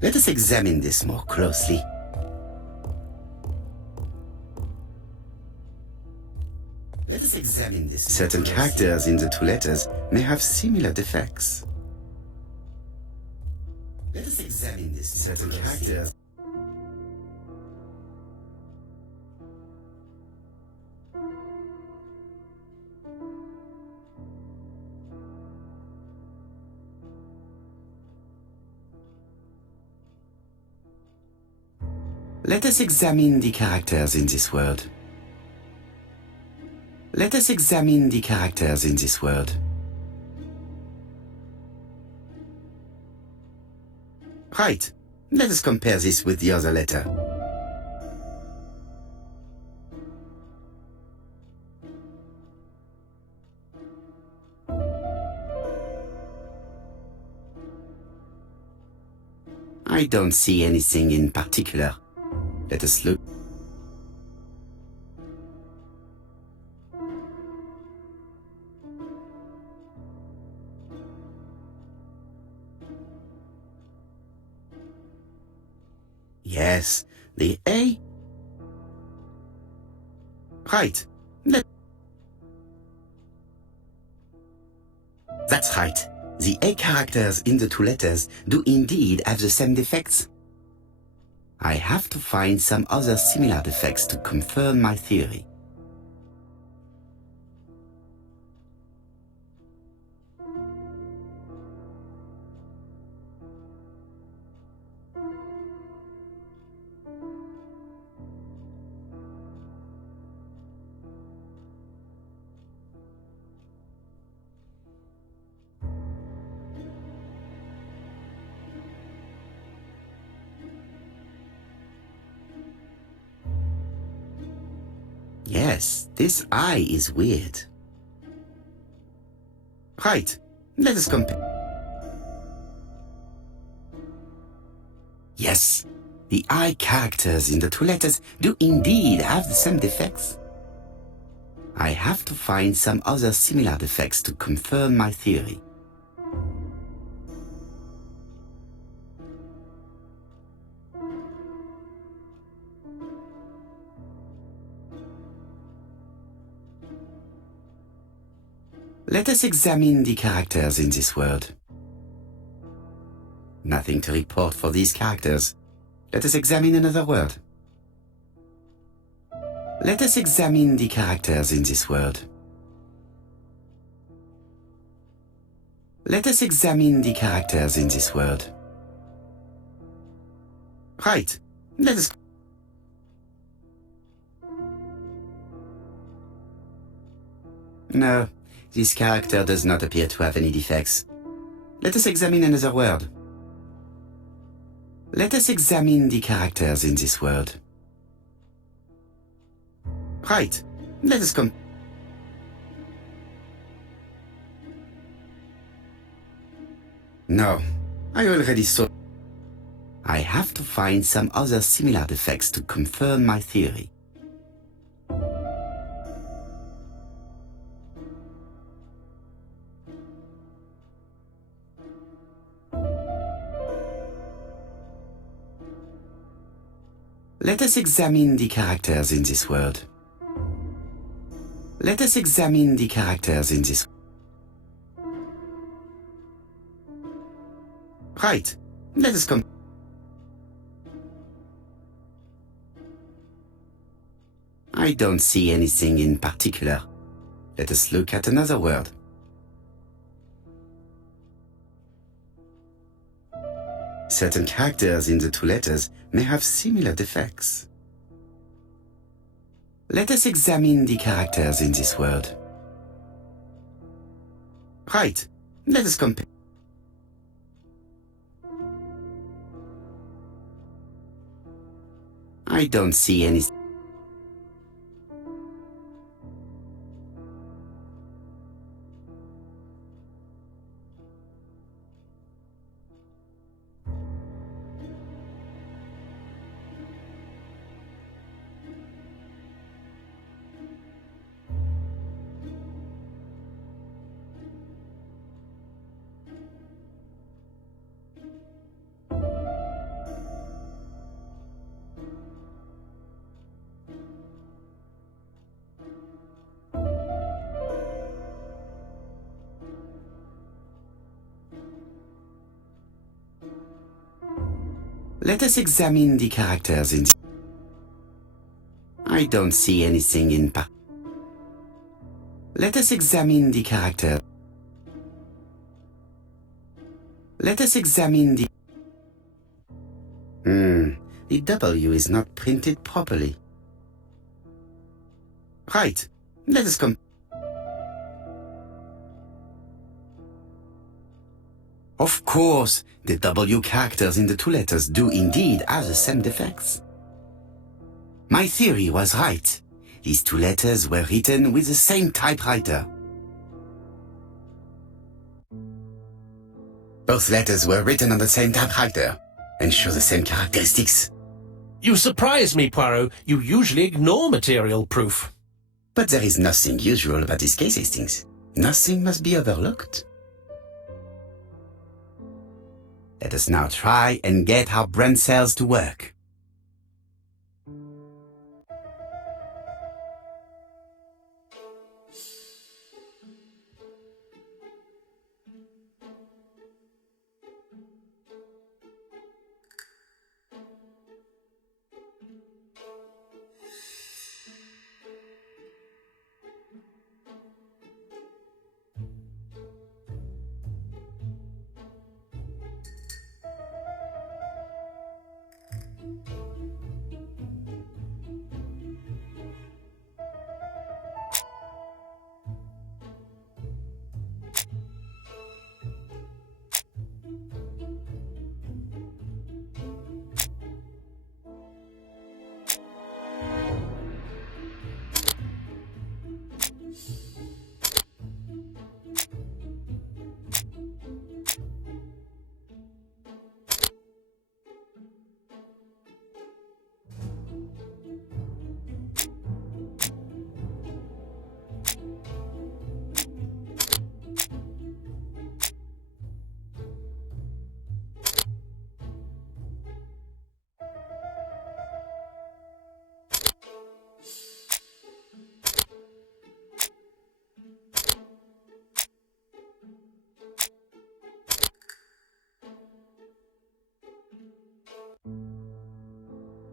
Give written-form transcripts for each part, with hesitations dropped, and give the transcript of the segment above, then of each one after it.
Let us examine this more closely. Let us examine this. Certain characters in the two letters may have similar defects. Let us examine this. Certain characters. Let us examine the characters in this word. Let us examine the characters in this word. Right. Let us compare this with the other letter. I don't see anything in particular. Let us look. Yes, the A. Right. That's right. The A characters in the two letters do indeed have the same defects. I have to find some other similar defects to confirm my theory. Yes, this I is weird. Right, let us compare. Yes, the I characters in the two letters do indeed have the same defects. I have to find some other similar defects to confirm my theory. Let us examine the characters in this word. Nothing to report for these characters. Let us examine another word. Let us examine the characters in this word. Let us examine the characters in this word. Right. Let us... No, this character does not appear to have any defects. Let us examine another word. Let us examine the characters in this word. Right. Let us come... No, I already saw... I have to find some other similar defects to confirm my theory. Let us examine the characters in this word. Let us examine the characters in this... Right. Let us come... I don't see anything in particular. Let us look at another word. Certain characters in the two letters may have similar defects. Let us examine the characters in this word. Right. Let us compare. I don't see any... Let us examine the characters in... I don't see anything in... Let us examine the character. Let us examine the... The W is not printed properly. Right. Let us come... Of course, the W characters in the two letters do indeed have the same defects. My theory was right. These two letters were written with the same typewriter. Both letters were written on the same typewriter and show the same characteristics. You surprise me, Poirot. You usually ignore material proof. But there is nothing usual about this case, Hastings. Nothing must be overlooked. Let us now try and get our brain cells to work.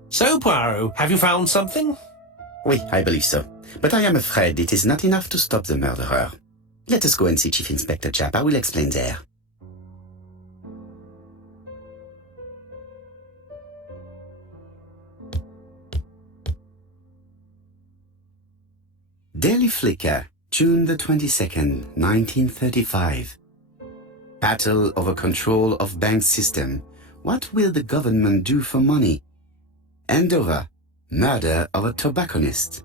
So, Poirot, have you found something? Oui, I believe so. But I am afraid it is not enough to stop the murderer. Let us go and see Chief Inspector Chapa will explain there. Daily Flicker, June the 22nd, 1935. Battle over control of bank system. What will the government do for money? Andover, murder of a tobacconist.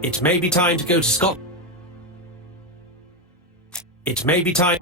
It may be time to go to Scotland. It may be time...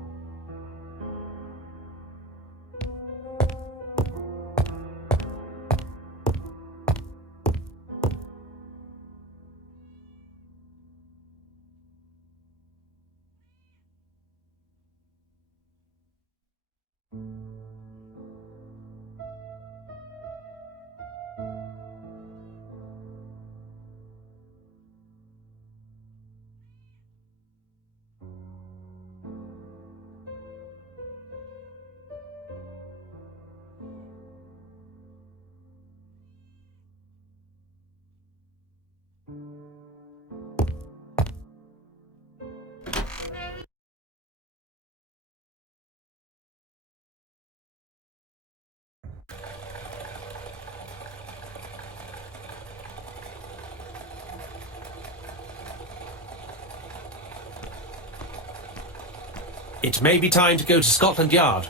It may be time to go to Scotland Yard.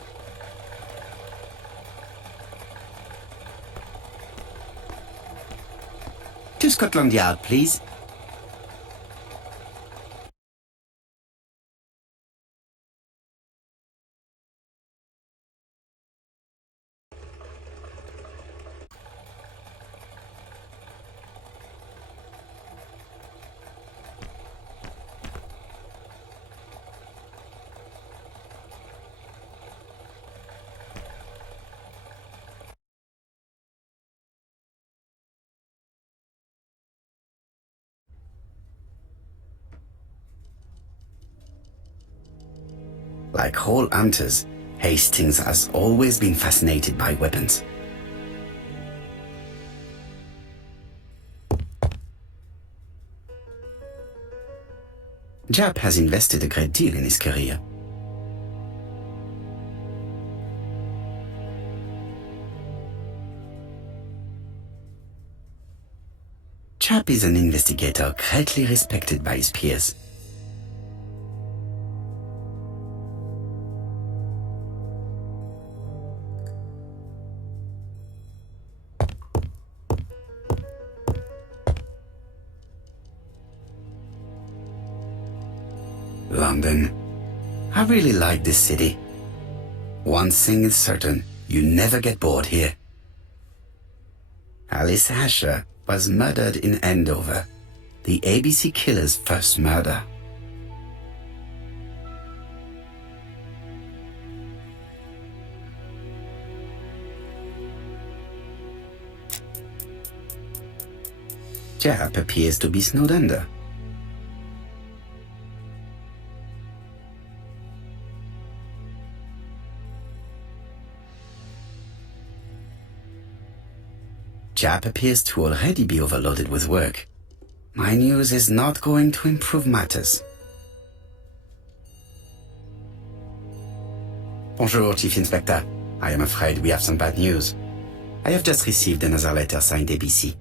To Scotland Yard, please. Like all hunters, Hastings has always been fascinated by weapons. Jap has invested a great deal in his career. Jap is an investigator greatly respected by his peers. London. I really like this city. One thing is certain, you never get bored here. Alice Asher was murdered in Andover, the ABC killer's first murder. Jap appears to be snowed under. Jap appears to already be overloaded with work. My news is not going to improve matters. Bonjour, Chief Inspector. I am afraid we have some bad news. I have just received another letter signed ABC.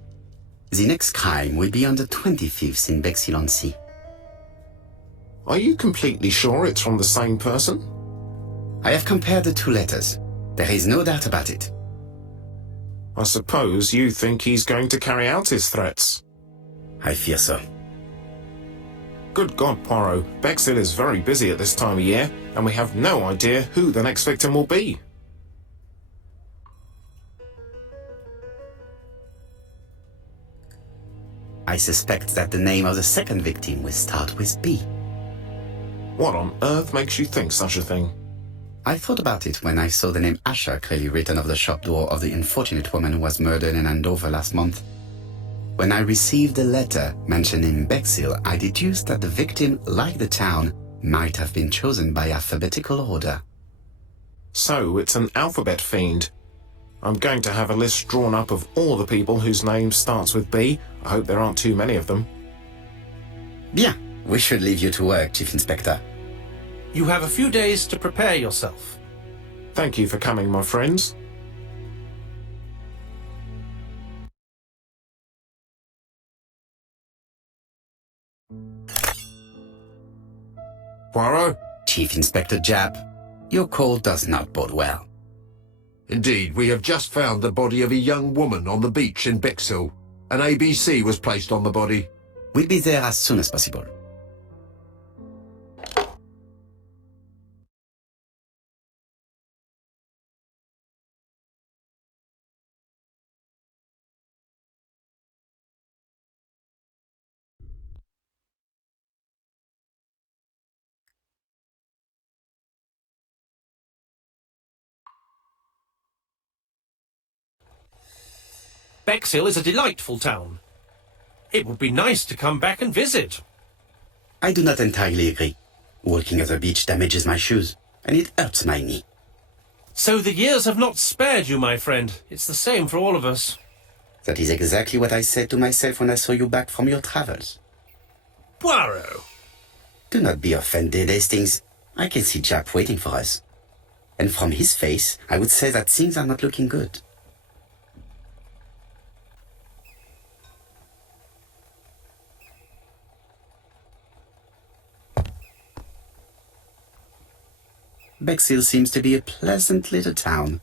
The next crime will be on the 25th in Bexhill-on-Sea. Are you completely sure it's from the same person? I have compared the two letters. There is no doubt about it. I suppose you think he's going to carry out his threats. I fear so. Good God, Poirot. Bexhill is very busy at this time of year, and we have no idea who the next victim will be. I suspect that the name of the second victim will start with B. What on earth makes you think such a thing? I thought about it when I saw the name Asher clearly written over the shop door of the unfortunate woman who was murdered in Andover last month. When I received a letter mentioning Bexhill, I deduced that the victim, like the town, might have been chosen by alphabetical order. So it's an alphabet fiend. I'm going to have a list drawn up of all the people whose name starts with B. I hope there aren't too many of them. Bien, we should leave you to work, Chief Inspector. You have a few days to prepare yourself. Thank you for coming, my friends. Poirot? Chief Inspector Jap, your call does not bode well. Indeed, we have just found the body of a young woman on the beach in Bexhill. An ABC was placed on the body. We'll be there as soon as possible. Bexhill is a delightful town. It would be nice to come back and visit. I do not entirely agree. Walking at the beach damages my shoes, and it hurts my knee. So the years have not spared you, my friend. It's the same for all of us. That is exactly what I said to myself when I saw you back from your travels. Poirot! Do not be offended, Hastings. I can see Jap waiting for us. And from his face, I would say that things are not looking good. Bexhill seems to be a pleasant little town.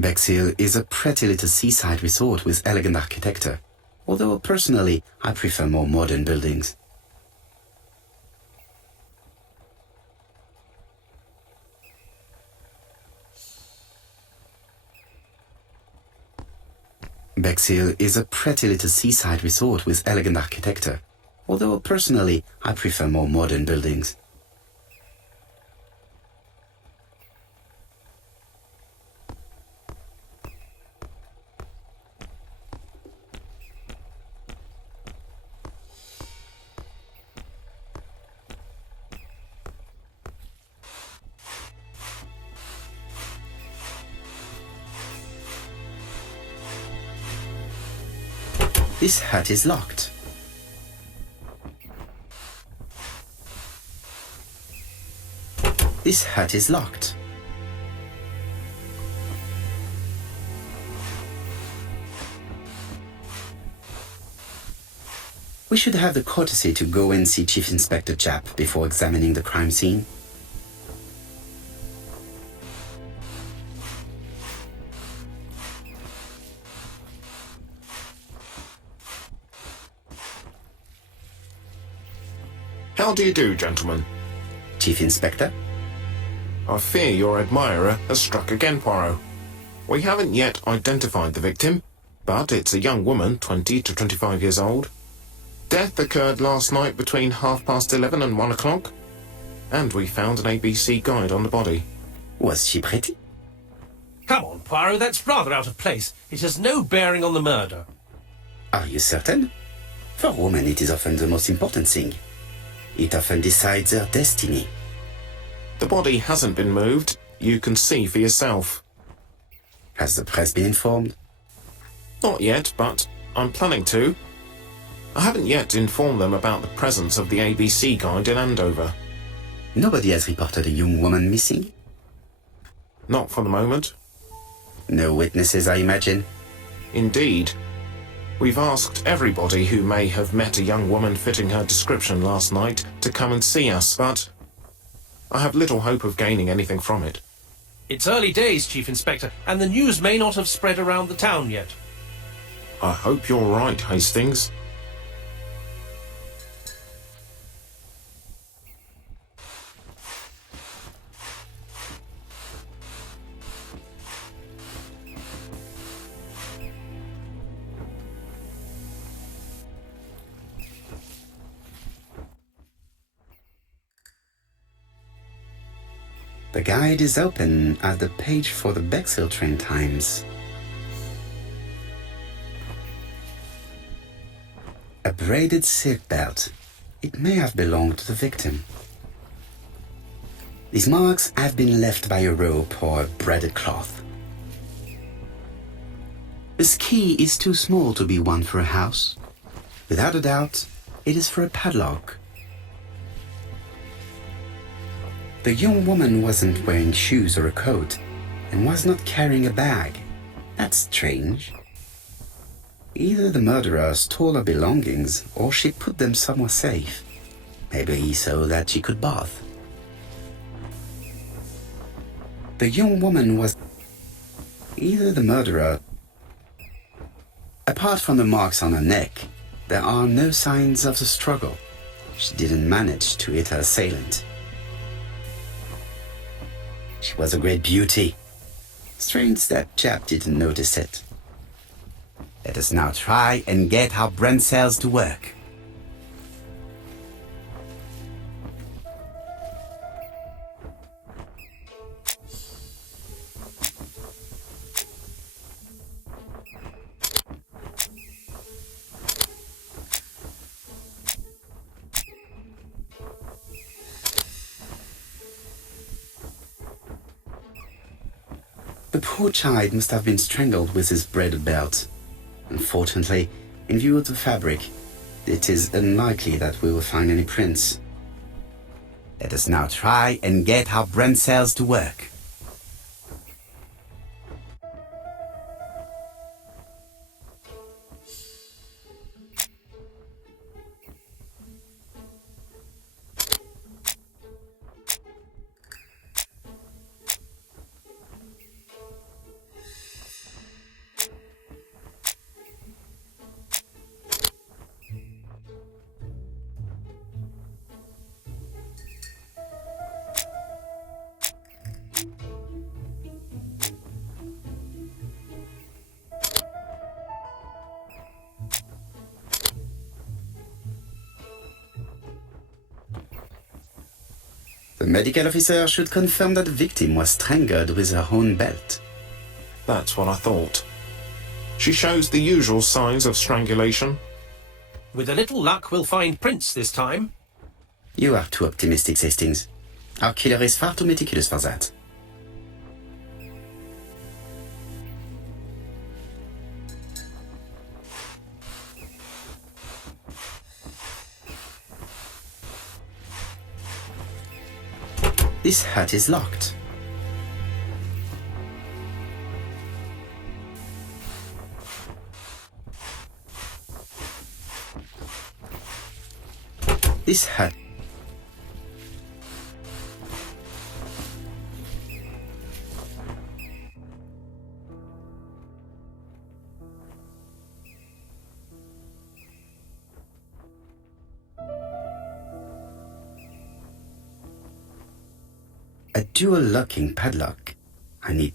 Bexhill is a pretty little seaside resort with elegant architecture, although personally I prefer more modern buildings. Bexhill is a pretty little seaside resort with elegant architecture, although personally I prefer more modern buildings. This hut is locked. This hut is locked. We should have the courtesy to go and see Chief Inspector Japp before examining the crime scene. How do you do, gentlemen? Chief Inspector? I fear your admirer has struck again, Poirot. We haven't yet identified the victim, but it's a young woman, 20 to 25 years old. Death occurred last night between 11:30 and 1 o'clock, and we found an ABC guide on the body. Was she pretty? Come on, Poirot, that's rather out of place. It has no bearing on the murder. Are you certain? For women it is often the most important thing. It often decides their destiny. The body hasn't been moved. You can see for yourself. Has the press been informed? Not yet, but I'm planning to. I haven't yet informed them about the presence of the ABC guide in Andover. Nobody has reported a young woman missing? Not for the moment. No witnesses, I imagine? Indeed. We've asked everybody who may have met a young woman fitting her description last night to come and see us, but I have little hope of gaining anything from it. It's early days, Chief Inspector, and the news may not have spread around the town yet. I hope you're right, Hastings. The guide is open at the page for the Bexhill train times. A braided silk belt. It may have belonged to the victim. These marks have been left by a rope or a braided cloth. This key is too small to be one for a house. Without a doubt, it is for a padlock. The young woman wasn't wearing shoes or a coat and was not carrying a bag. That's strange. Either the murderer stole her belongings or she put them somewhere safe. Maybe so that she could bath. The young woman was... Either the murderer... Apart from the marks on her neck, there are no signs of the struggle. She didn't manage to hit her assailant. She was a great beauty. Strange that Japp didn't notice it. Let us now try and get our brain cells to work. The poor child must have been strangled with his braided belt. Unfortunately, in view of the fabric, it is unlikely that we will find any prints. Let us now try and get our brain cells to work. The medical officer should confirm that the victim was strangled with her own belt. That's what I thought. She shows the usual signs of strangulation. With a little luck, we'll find prints this time. You are too optimistic, Hastings. Our killer is far too meticulous for that. This hut is locked. This hut. A dual locking padlock. I need.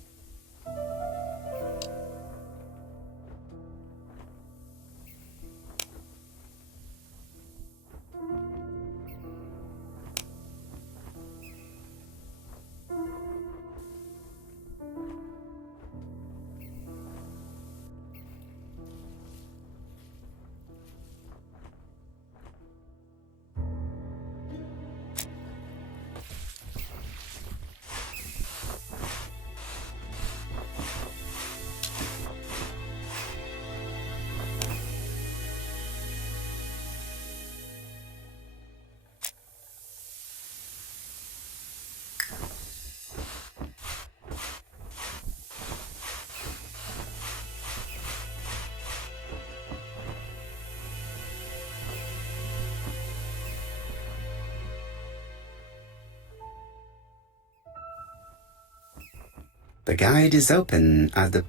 The guide is open as the.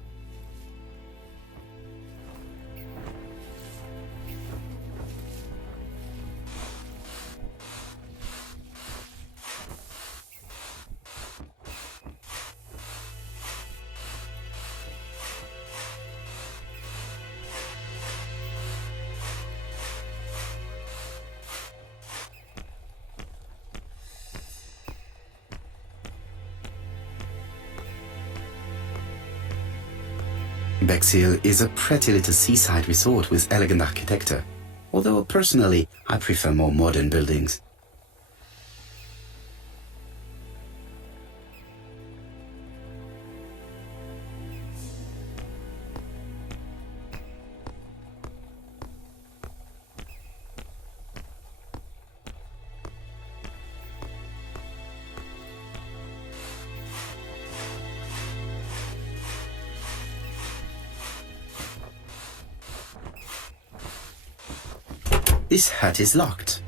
Bexhill is a pretty little seaside resort with elegant architecture, although personally I prefer more modern buildings. This hut is locked.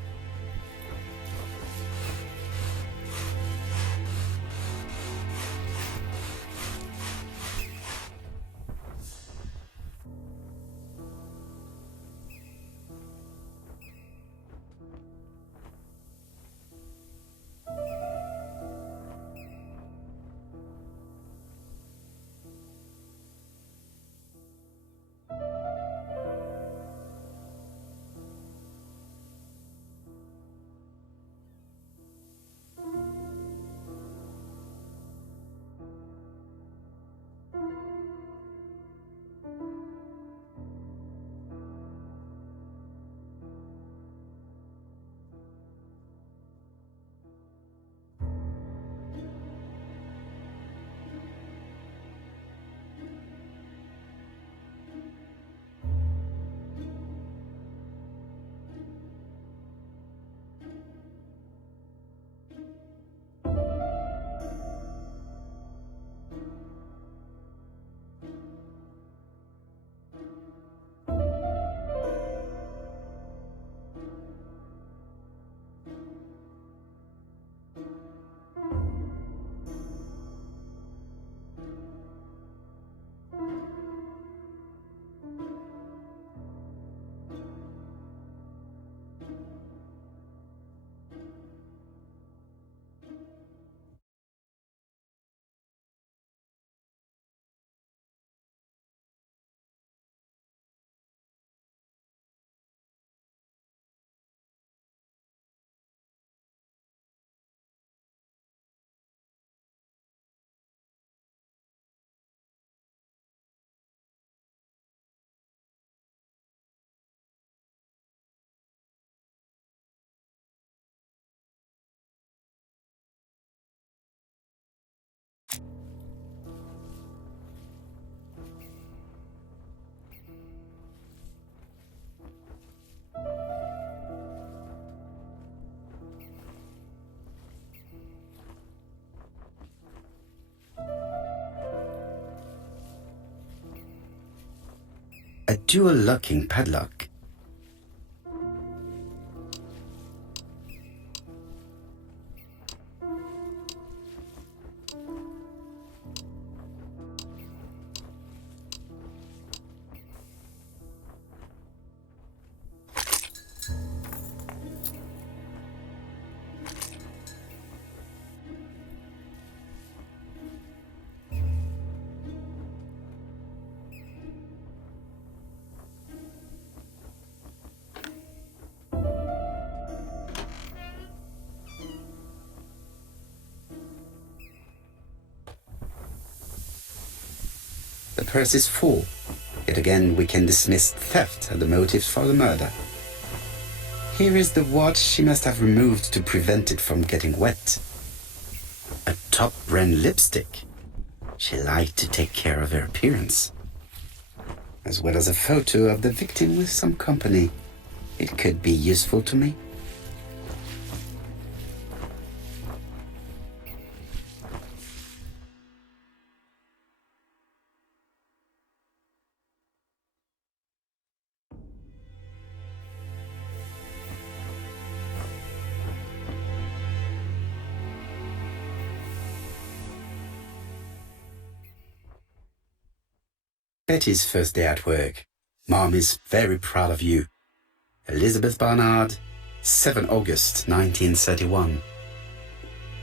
a dual locking padlock. The purse is full. Yet again we can dismiss theft as the motive for the murder. Here is the watch she must have removed to prevent it from getting wet. A top brand lipstick. She liked to take care of her appearance. As well as a photo of the victim with some company. It could be useful to me. Betty's first day at work. Mom is very proud of you. Elizabeth Barnard, 7 August 1931.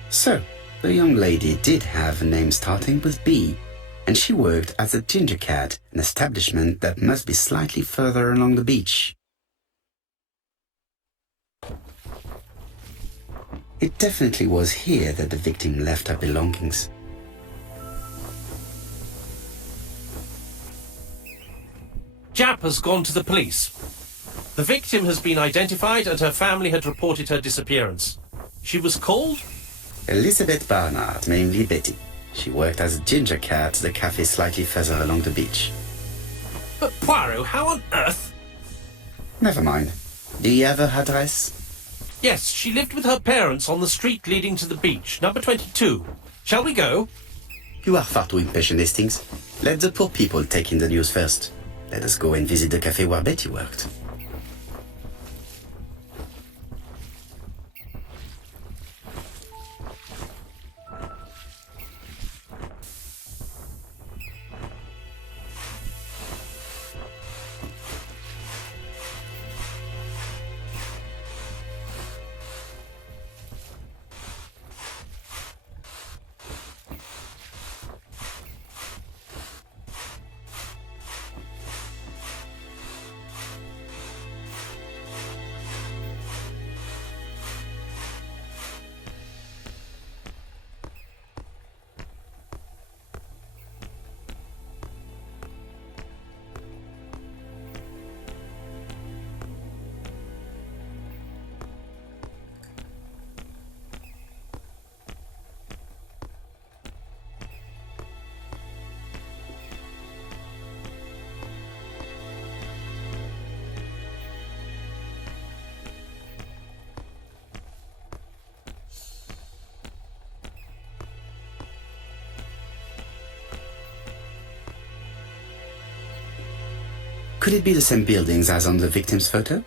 So, the young lady did have a name starting with B, and she worked as a ginger cat, an establishment that must be slightly further along the beach. It definitely was here that the victim left her belongings. Jap has gone to the police. The victim has been identified and her family had reported her disappearance. She was called? Elizabeth Barnard, mainly Betty. She worked as a ginger cat at the cafe slightly further along the beach. But Poirot, how on earth? Never mind. Do you have her address? Yes, she lived with her parents on the street leading to the beach, number 22. Shall we go? You are far too impatient, Hastings. Let the poor people take in the news first. Let us go and visit the cafe where Betty worked. Could it be the same buildings as on the victim's photo?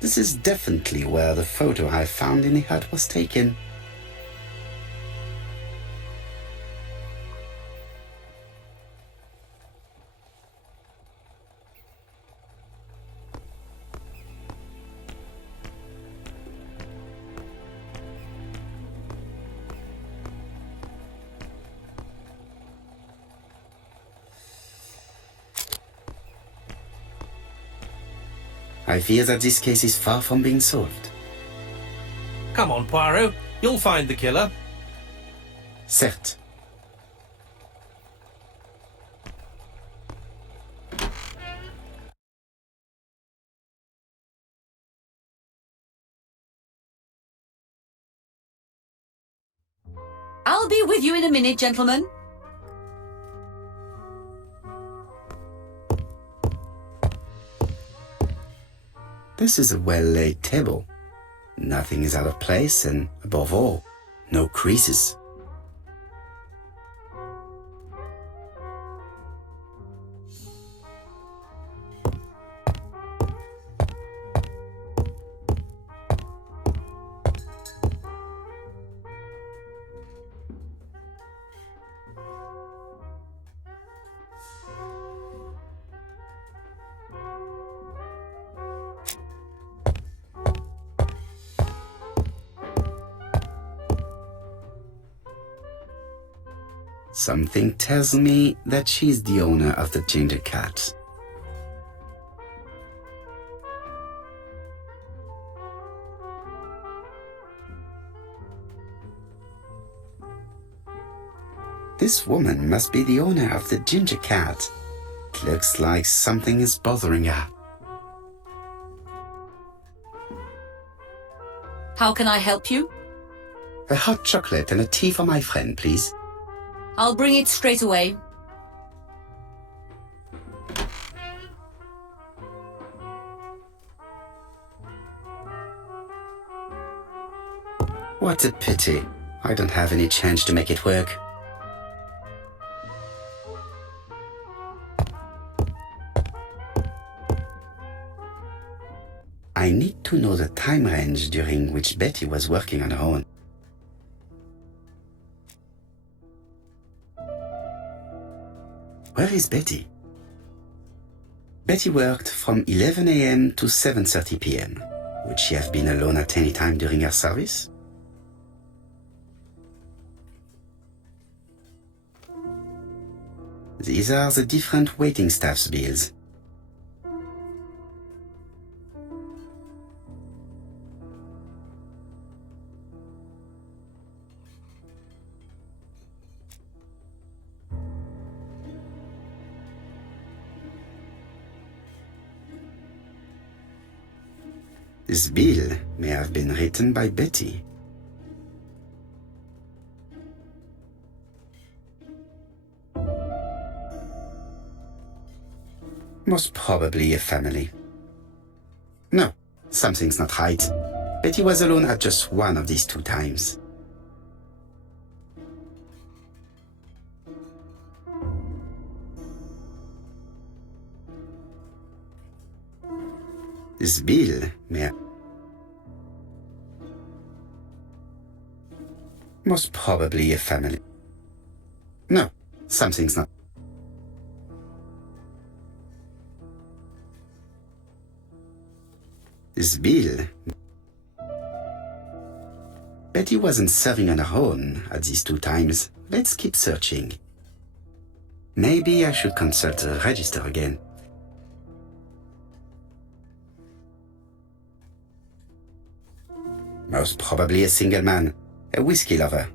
This is definitely where the photo I found in the hut was taken. I fear that this case is far from being solved. Come on, Poirot. You'll find the killer. Certes. I'll be with you in a minute, gentlemen. This is a well-laid table. Nothing is out of place and, above all, no creases. Something tells me that she's the owner of the ginger cat. This woman must be the owner of the ginger cat. It looks like something is bothering her. How can I help you? A hot chocolate and a tea for my friend, please. I'll bring it straight away. What a pity. I don't have any change to make it work. I need to know the time range during which Betty was working on her own. Where is Betty? Betty worked from 11 a.m. to 7:30 p.m. Would she have been alone at any time during her service? These are the different waiting staff's bills. This bill may have been written by Betty. Most probably a family. No, something's not right. Betty was alone at just one of these 2 times. This bill may... Most probably a family. No, something's not... This bill... Betty wasn't serving on her own at these 2 times. Let's keep searching. Maybe I should consult the register again. Most probably a single man, a whiskey lover.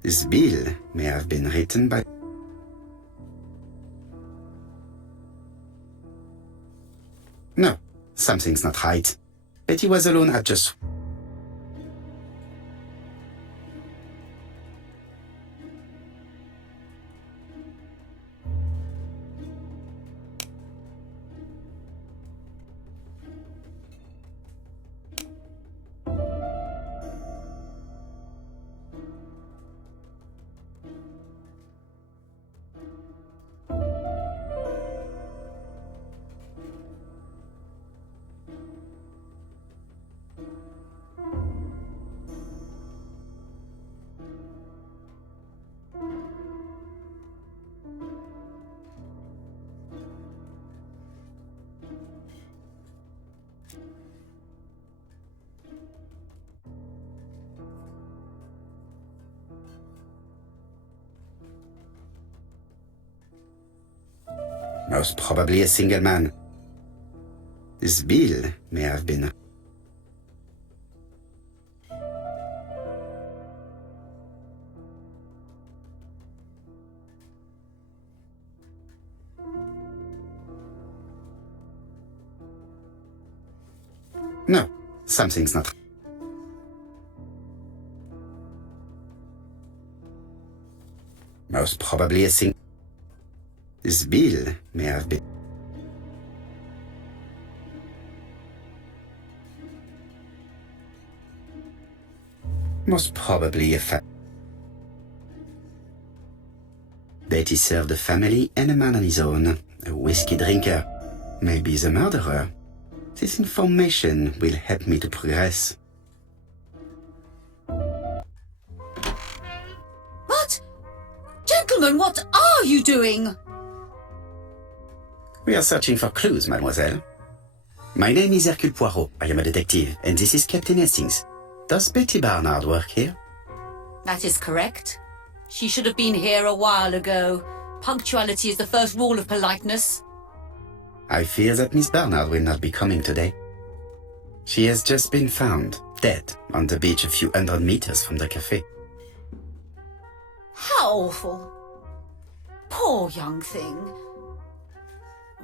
This bill may have been written by... No, something's not right. Betty was alone at just... Most probably a single man. This bill may have been... No, something's not... Most probably a single... This bill may have been... Most probably a Betty served a family and a man on his own, a whiskey drinker. Maybe the murderer. This information will help me to progress. What? Gentlemen, what are you doing? We are searching for clues, mademoiselle. My name is Hercule Poirot. I am a detective, and this is Captain Hastings. Does Betty Barnard work here? That is correct. She should have been here a while ago. Punctuality is the first rule of politeness. I fear that Miss Barnard will not be coming today. She has just been found, dead, on the beach a few hundred meters from the cafe. How awful. Poor young thing.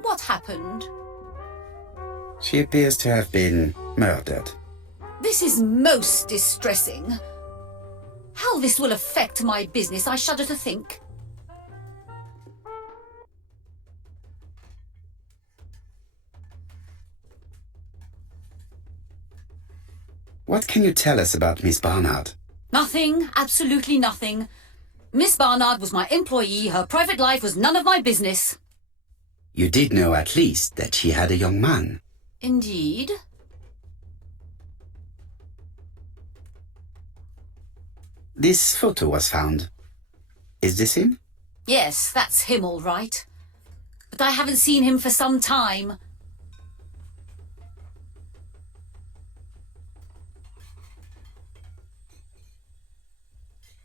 What happened? She appears to have been murdered. This is most distressing. How this will affect my business, I shudder to think. What can you tell us about Miss Barnard? Nothing, absolutely nothing. Miss Barnard was my employee. Her private life was none of my business. You did know at least that she had a young man. Indeed. This photo was found. Is this him? Yes, that's him all right. But I haven't seen him for some time.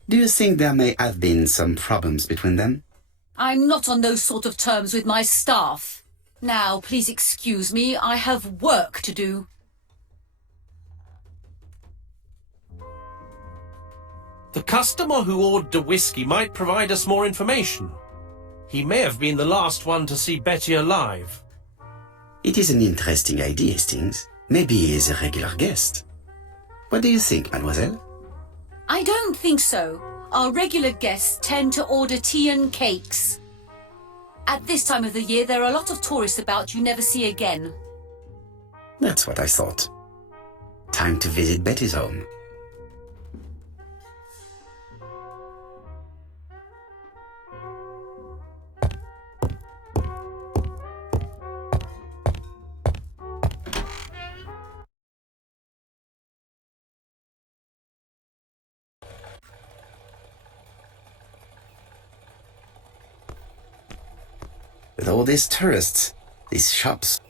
Do you think there may have been some problems between them? I'm not on those sort of terms with my staff. Now, please excuse me, I have work to do. The customer who ordered the whiskey might provide us more information. He may have been the last one to see Betty alive. It is an interesting idea, Hastings. Maybe he is a regular guest. What do you think, mademoiselle? I don't think so. Our regular guests tend to order tea and cakes. At this time of the year, there are a lot of tourists about you never see again. That's what I thought. Time to visit Betty's home. With all these tourists, these shops.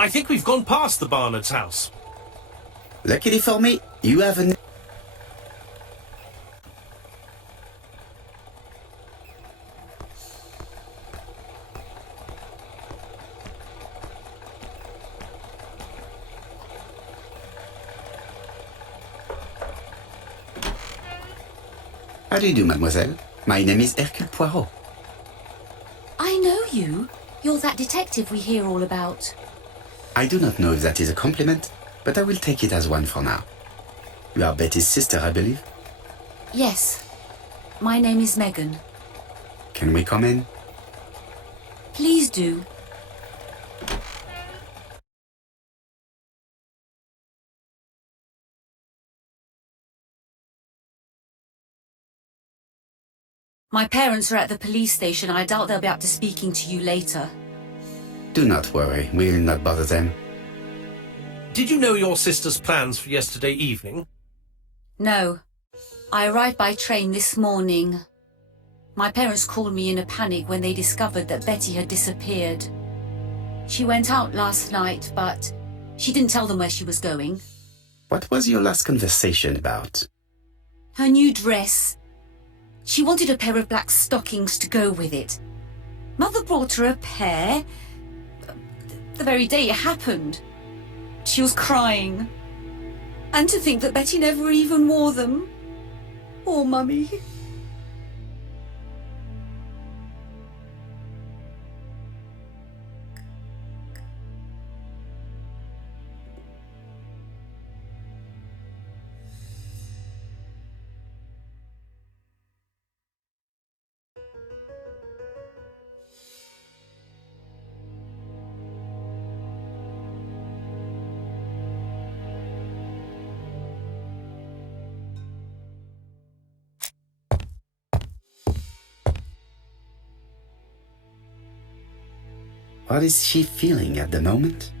I think we've gone past the Barnard's house. Luckily for me, you haven't. How do you do, mademoiselle? My name is Hercule Poirot. I know you. You're that detective we hear all about. I do not know if that is a compliment, but I will take it as one for now. You are Betty's sister, I believe? Yes. My name is Megan. Can we come in? Please do. My parents are at the police station. I doubt they'll be up to speaking to you later. Do not worry, we will not bother them. Did you know your sister's plans for yesterday evening? No. I arrived by train this morning. My parents called me in a panic when they discovered that Betty had disappeared. She went out last night, but she didn't tell them where she was going. What was your last conversation about? Her new dress. She wanted a pair of black stockings to go with it. Mother brought her a pair, The very day it happened. She was crying. And to think that Betty never even wore them. Poor Mummy. What is she feeling at the moment?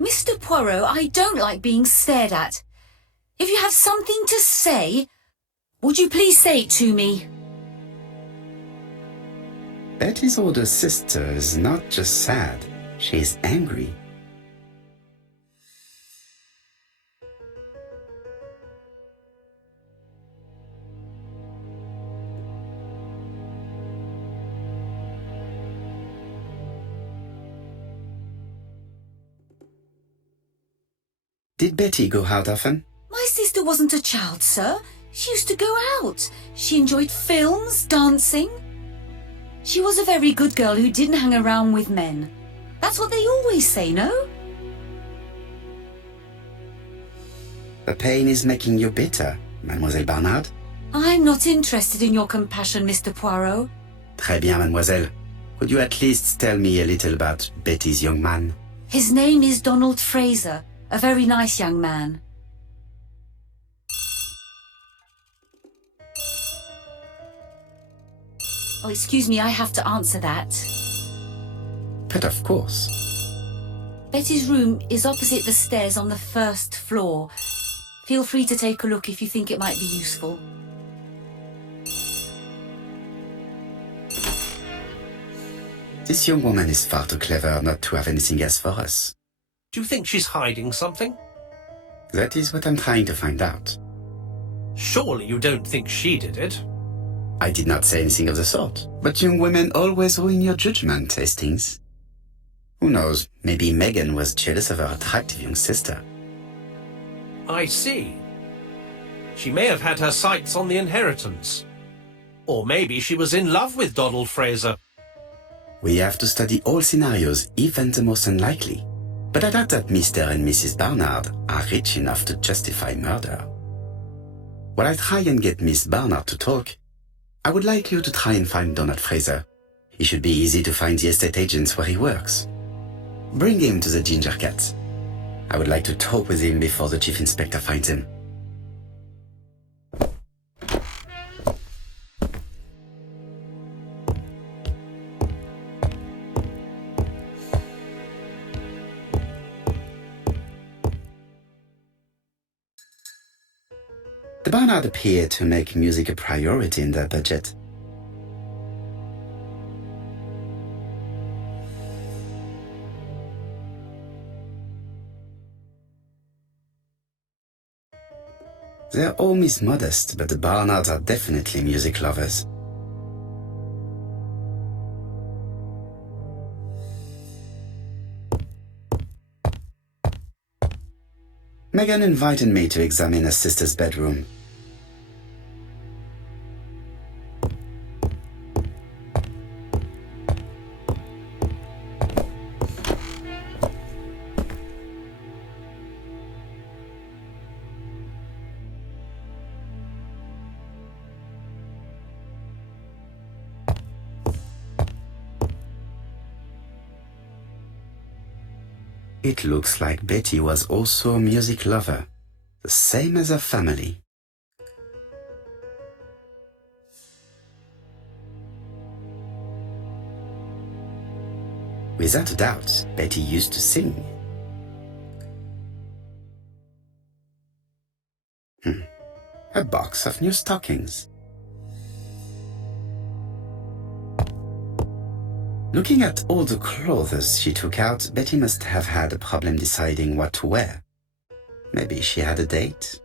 Mr. Poirot, I don't like being stared at. If you have something to say, would you please say it to me? Betty's older sister is not just sad, she is angry. Did Betty go out often? My sister wasn't a child, sir. She used to go out. She enjoyed films, dancing. She was a very good girl who didn't hang around with men. That's what they always say, no? The pain is making you bitter, Mademoiselle Barnard. I'm not interested in your compassion, Mr. Poirot. Très bien, mademoiselle. Could you at least tell me a little about Betty's young man? His name is Donald Fraser, a very nice young man. Oh, excuse me, I have to answer that. But of course. Betty's room is opposite the stairs on the first floor. Feel free to take a look if you think it might be useful. This young woman is far too clever not to have anything else for us. Do you think she's hiding something? That is what I'm trying to find out. Surely you don't think she did it? I did not say anything of the sort. But young women always ruin your judgment, Hastings. Who knows, maybe Megan was jealous of her attractive young sister. I see. She may have had her sights on the inheritance. Or maybe she was in love with Donald Fraser. We have to study all scenarios, even the most unlikely. But I doubt that Mr. and Mrs. Barnard are rich enough to justify murder. While I try and get Miss Barnard to talk, I would like you to try and find Donald Fraser. It should be easy to find the estate agents where he works. Bring him to the Ginger Cat. I would like to talk with him before the Chief Inspector finds him. The Barnard appear to make music a priority in their budget. Their home is modest, but the Barnards are definitely music lovers. Megan invited me to examine her sister's bedroom. It looks like Betty was also a music lover, the same as her family. Without a doubt, Betty used to sing. A box of new stockings. Looking at all the clothes she took out, Betty must have had a problem deciding what to wear. Maybe she had a date?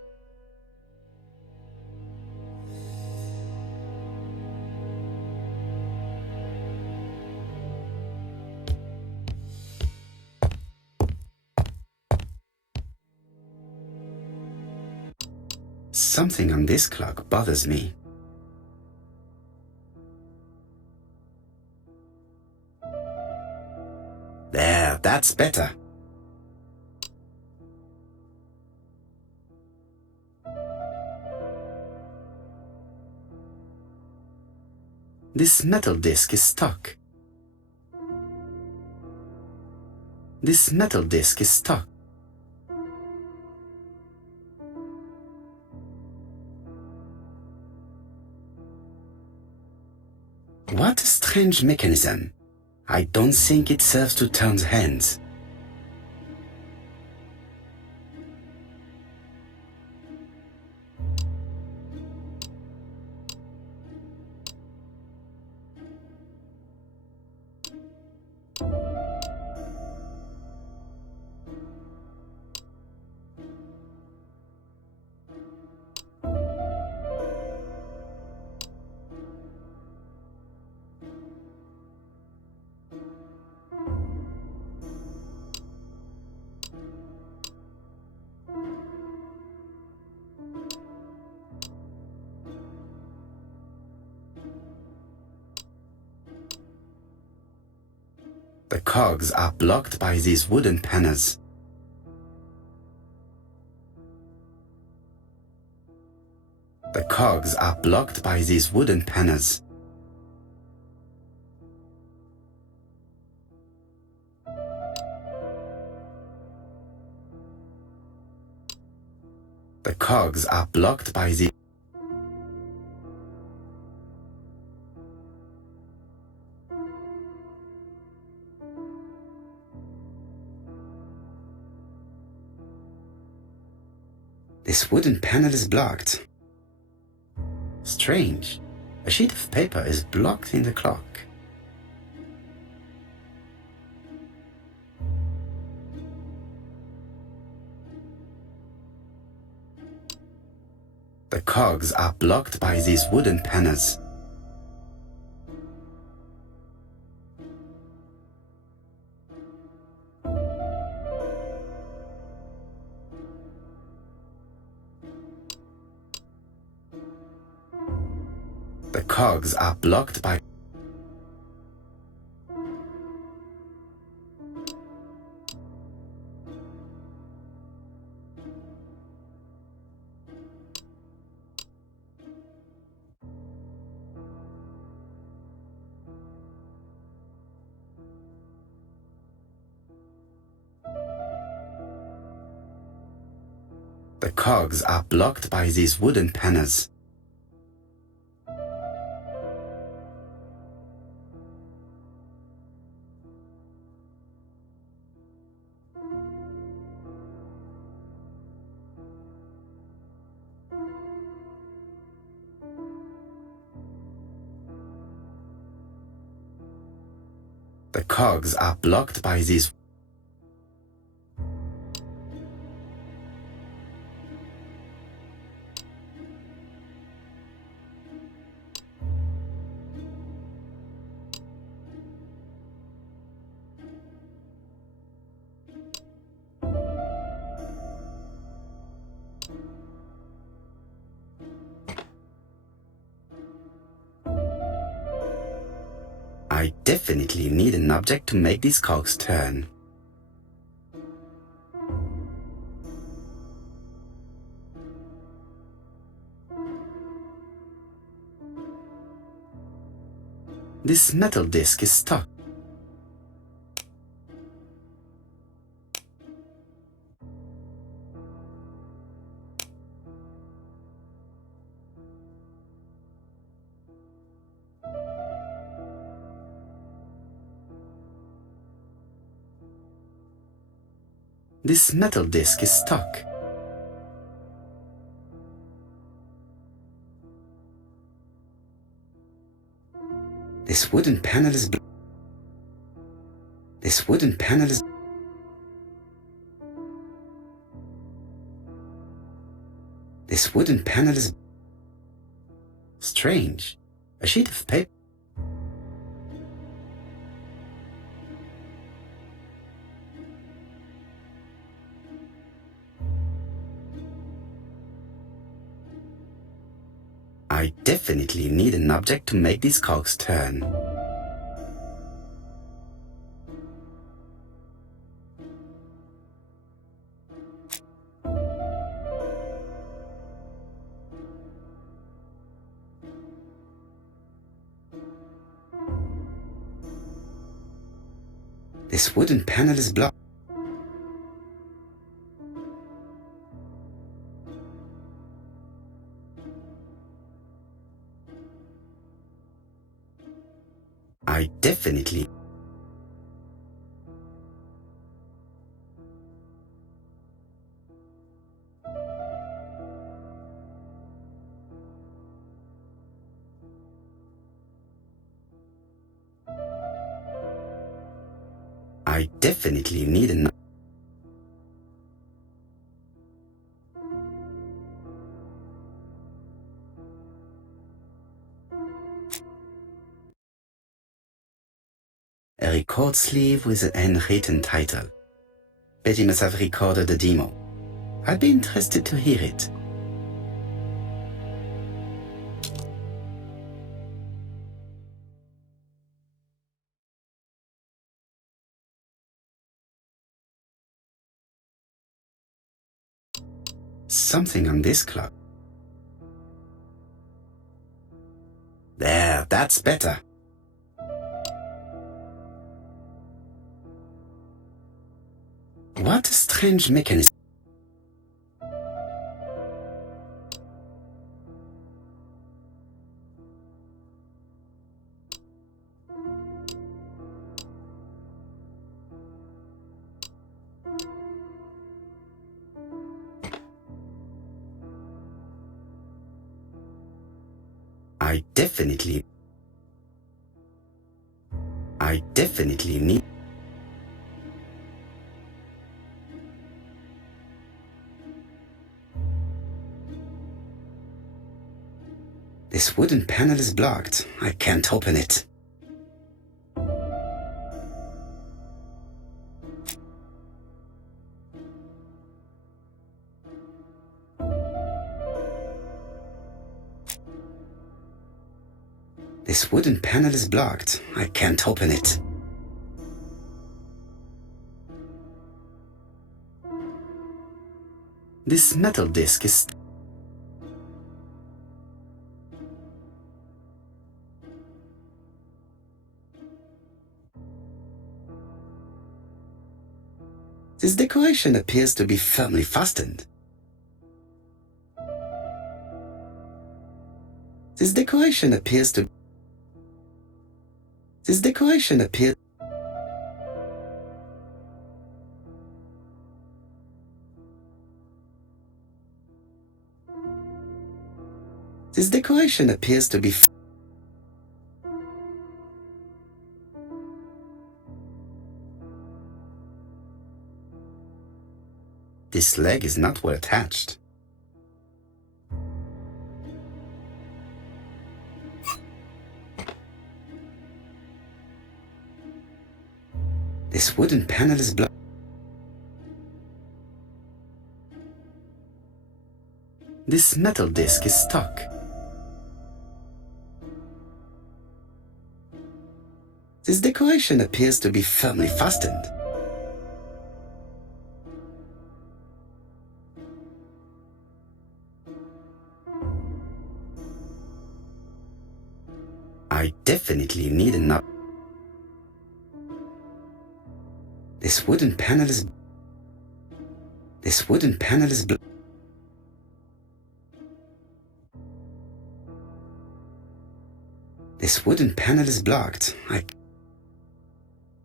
Something on this clock bothers me. There, that's better. This metal disc is stuck. This metal disc is stuck. What a strange mechanism. I don't think it serves to turn the hands. The cogs are blocked by these wooden panels. The cogs are blocked by these wooden panels. The cogs are blocked by the This wooden panel is blocked. Strange. A sheet of paper is blocked in the clock. The cogs are blocked by these wooden panels. The cogs are blocked by The cogs are blocked by these wooden panels. The cogs are blocked by these. I definitely need an object to make these cogs turn. This metal disc is stuck. This metal disc is stuck. This wooden panel is This wooden panel is... This wooden panel is... Strange. A sheet of paper... I definitely need an object to make these cogs turn. This wooden panel is blocked. I definitely... I definitely need an... A record sleeve with a handwritten title. Betty must have recorded the demo. I'd be interested to hear it. Something on this clock. There, that's better. What a strange mechanism. I definitely need... This wooden panel is blocked. I can't open it. This wooden panel is blocked. I can't open it. This metal disc is... This decoration appears to be firmly fastened. This decoration appears to... This decoration appears... This decoration appears to be... This leg is not well attached. This wooden panel is blocked. This metal disc is stuck. This decoration appears to be firmly fastened. I definitely need an up. This wooden panel is... This wooden panel is... This wooden panel is blocked.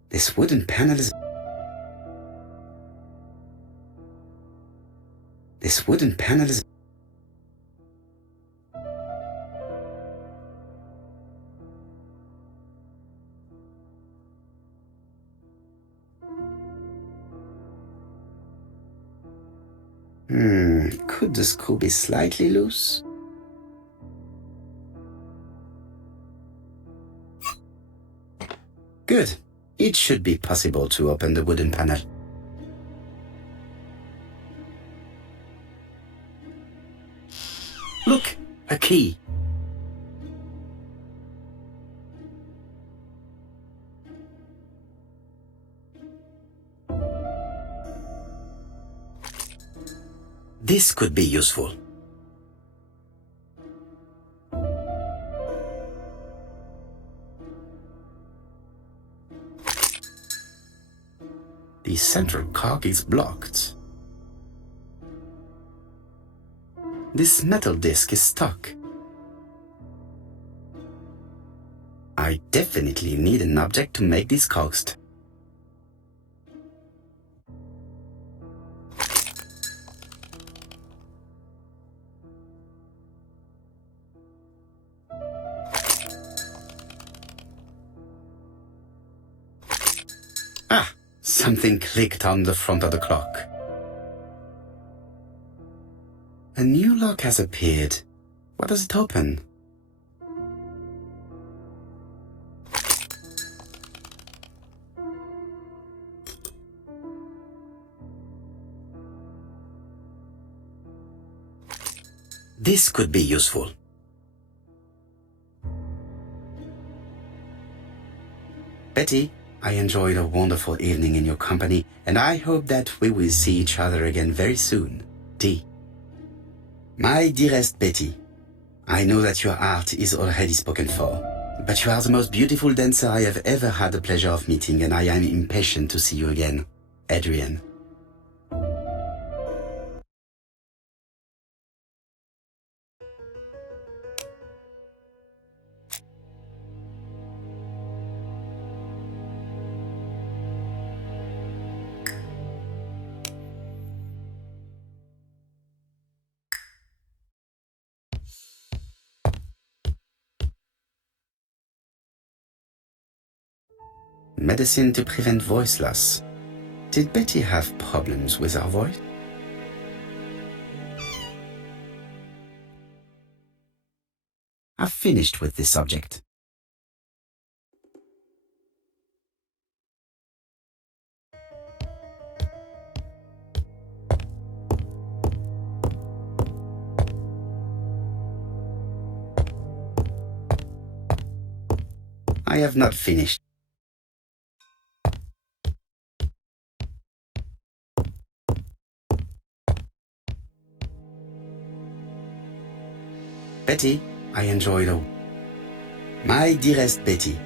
This wooden panel is... This wooden panel is... Could the screw be slightly loose? Good. It should be possible to open the wooden panel. Look, a key. This could be useful. The central cock is blocked. This metal disc is stuck. I definitely need an object to make this coaxed. Something clicked on the front of the clock. A new lock has appeared. What does it open? This could be useful. Betty, I enjoyed a wonderful evening in your company, and I hope that we will see each other again very soon. D. My dearest Betty, I know that your art is already spoken for, but you are the most beautiful dancer I have ever had the pleasure of meeting, and I am impatient to see you again. Adrian. Medicine to prevent voice loss. Did Betty have problems with her voice? I've finished with this subject. I have not finished. Betty, I enjoyed a... My dearest Betty.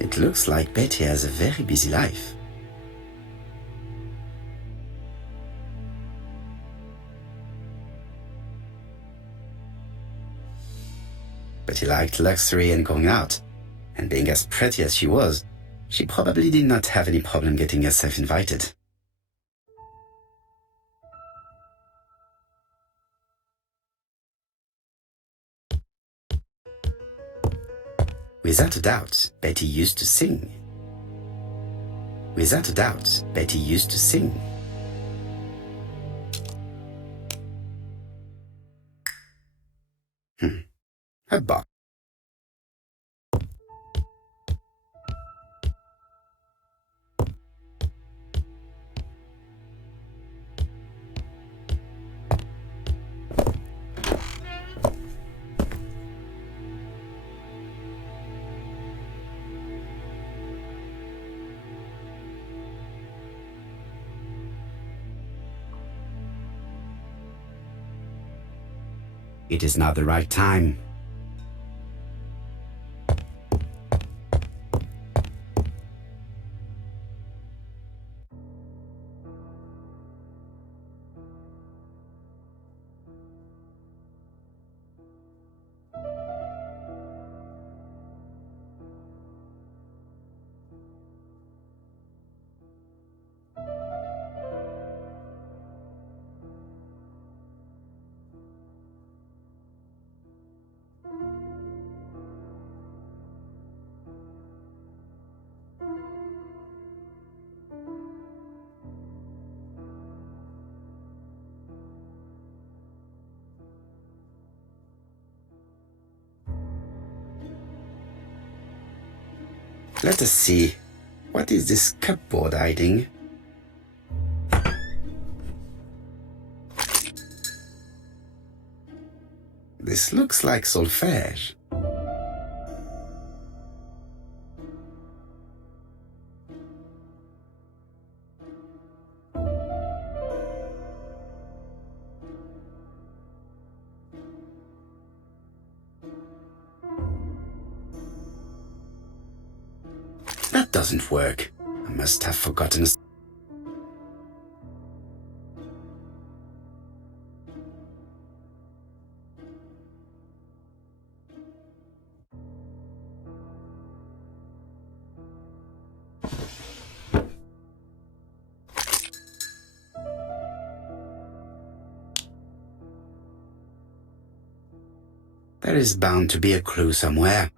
It looks like Betty has a very busy life. Betty liked luxury and going out, and being as pretty as she was, she probably did not have any problem getting herself invited. Without a doubt, Betty used to sing. Without a doubt, Betty used to sing. A box. It is not the right time. Let us see. What is this cupboard hiding? This looks like solfège. That doesn't work. I must have forgotten. There is bound to be a clue somewhere.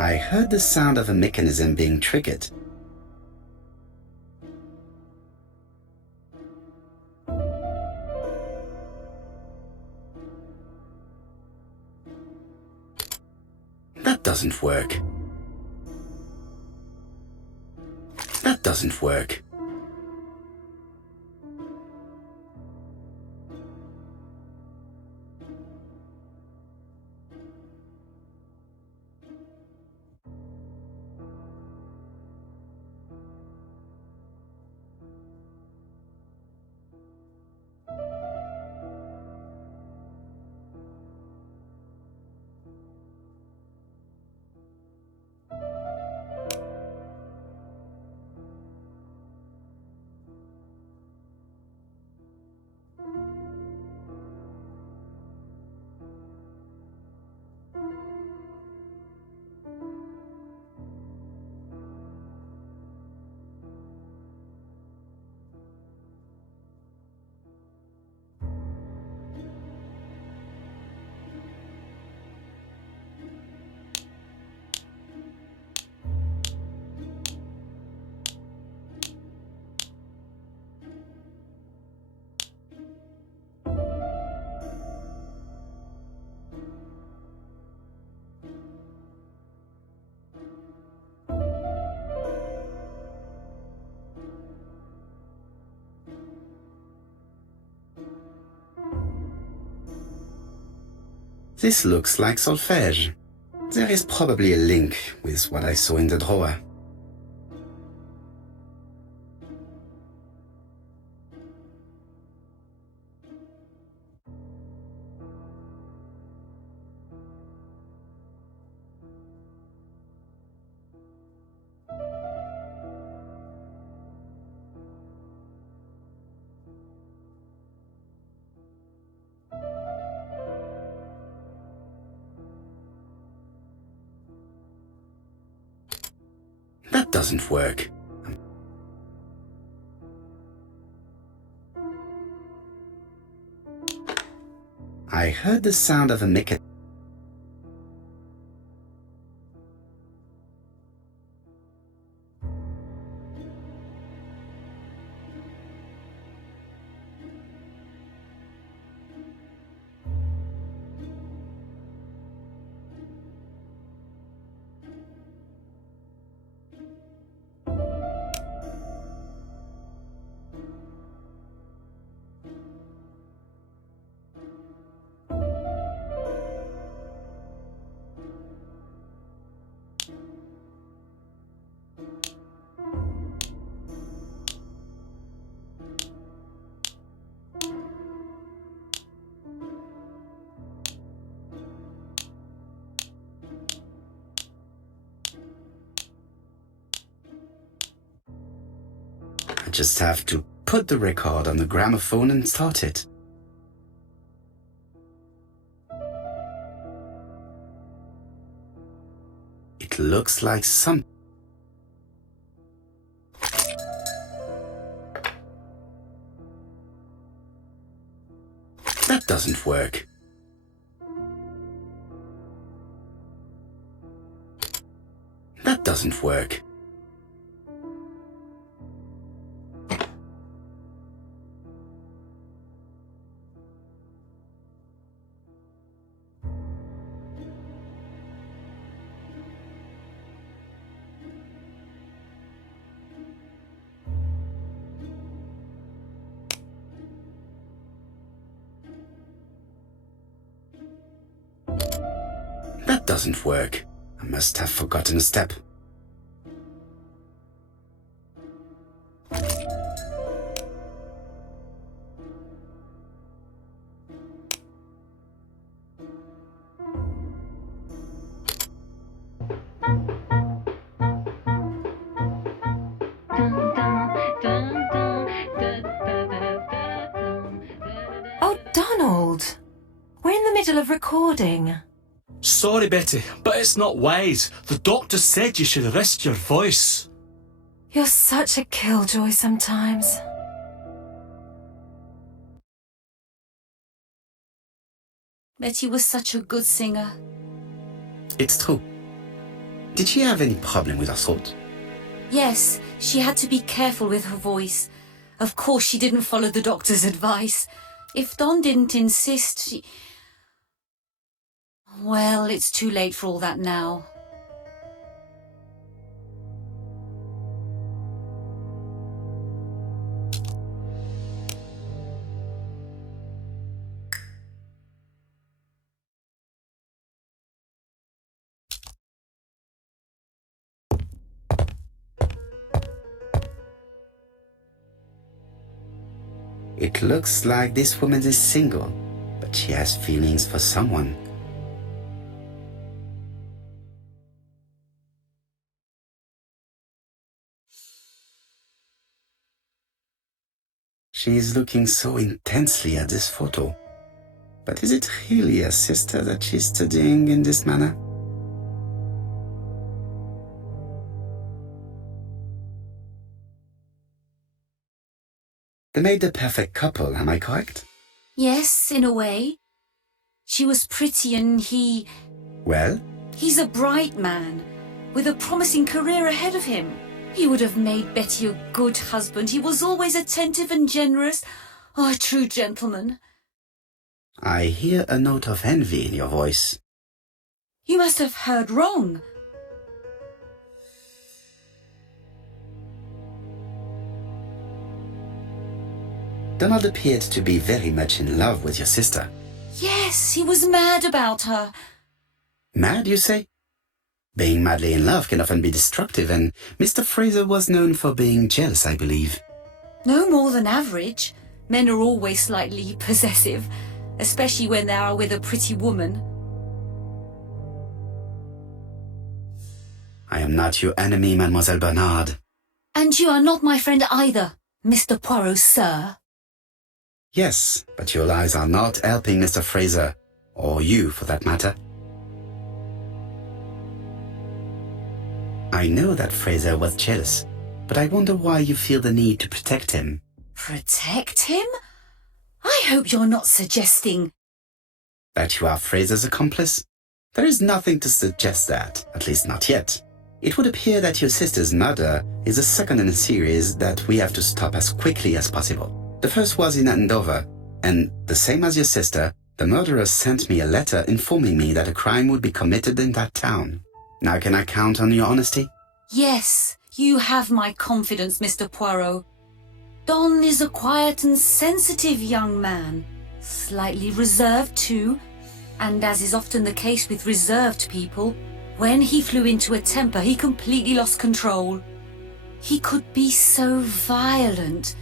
I heard the sound of a mechanism being triggered. That doesn't work. That doesn't work. This looks like solfège. There is probably a link with what I saw in the drawer. That doesn't work. I heard the sound of a mechanism. I just have to put the record on the gramophone and start it. It looks like some... That doesn't work. That doesn't work. That doesn't work. I must have forgotten a step. Oh, Donald! We're in the middle of recording. Sorry, Betty, but it's not wise. The doctor said you should rest your voice. You're such a killjoy sometimes. Betty was such a good singer. It's true. Did she have any problem with her throat? Yes, she had to be careful with her voice. Of course, she didn't follow the doctor's advice. If Don didn't insist, she... Well, it's too late for all that now. It looks like this woman is single, but she has feelings for someone. She is looking so intensely at this photo. But is it really her sister that she's studying in this manner? They made the perfect couple, am I correct? Yes, in a way. She was pretty and he... Well? He's a bright man, with a promising career ahead of him. He would have made Betty a good husband. He was always attentive and generous. Oh, a true gentleman. I hear a note of envy in your voice. You must have heard wrong. Donald appeared to be very much in love with your sister. Yes, he was mad about her. Mad, you say? Being madly in love can often be destructive, and Mr. Fraser was known for being jealous, I believe. No more than average. Men are always slightly possessive, especially when they are with a pretty woman. I am not your enemy, Mademoiselle Bernard. And you are not my friend either, Mr. Poirot, sir. Yes, but your lies are not helping Mr. Fraser, or you for that matter. I know that Fraser was jealous, but I wonder why you feel the need to protect him. Protect him? I hope you're not suggesting... That you are Fraser's accomplice? There is nothing to suggest that, at least not yet. It would appear that your sister's murder is the second in a series that we have to stop as quickly as possible. The first was in Andover, and the same as your sister, the murderer sent me a letter informing me that a crime would be committed in that town. Now can I count on your honesty? Yes, you have my confidence, Mr. Poirot. Don is a quiet and sensitive young man, slightly reserved too, and as is often the case with reserved people, when he flew into a temper, he completely lost control. He could be so violent.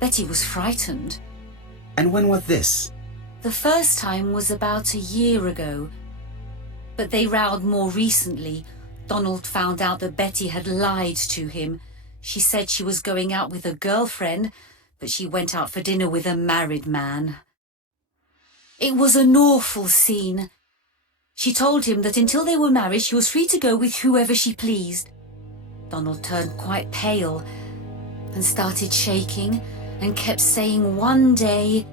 Betty was frightened. And when was this? The first time was about a year ago. But they rowed more recently. Donald found out that Betty had lied to him. She said she was going out with a girlfriend, but she went out for dinner with a married man. It was an awful scene. She told him that until they were married, she was free to go with whoever she pleased. Donald turned quite pale and started shaking and kept saying one day.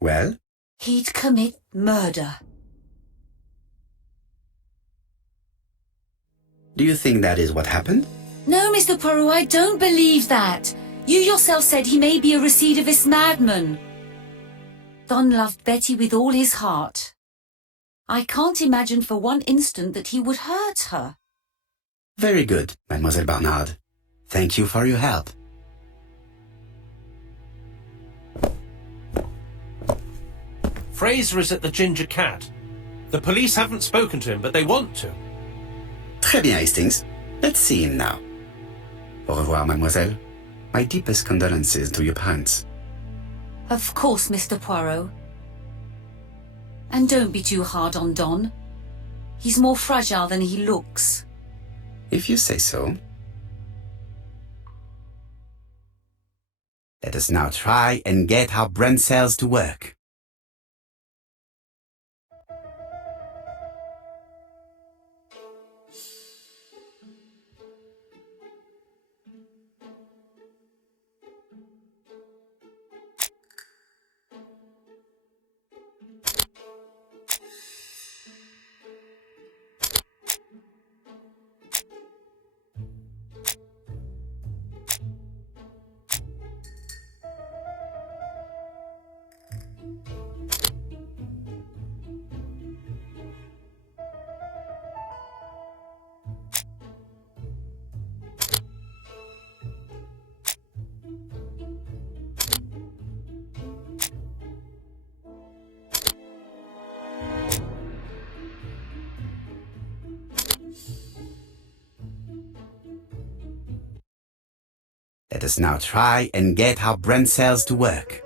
Well? He'd commit murder. Do you think that is what happened? No, Mr. Poirot, I don't believe that. You yourself said he may be a recidivist madman. Don loved Betty with all his heart. I can't imagine for one instant that he would hurt her. Very good, Mademoiselle Barnard. Thank you for your help. Fraser is at the Ginger Cat. The police haven't spoken to him, but they want to. Très bien, Hastings. Let's see him now. Au revoir, mademoiselle. My deepest condolences to your parents. Of course, Mr. Poirot. And don't be too hard on Don. He's more fragile than he looks. If you say so. Let us now try and get our brain cells to work. Let us now try and get our brain cells to work.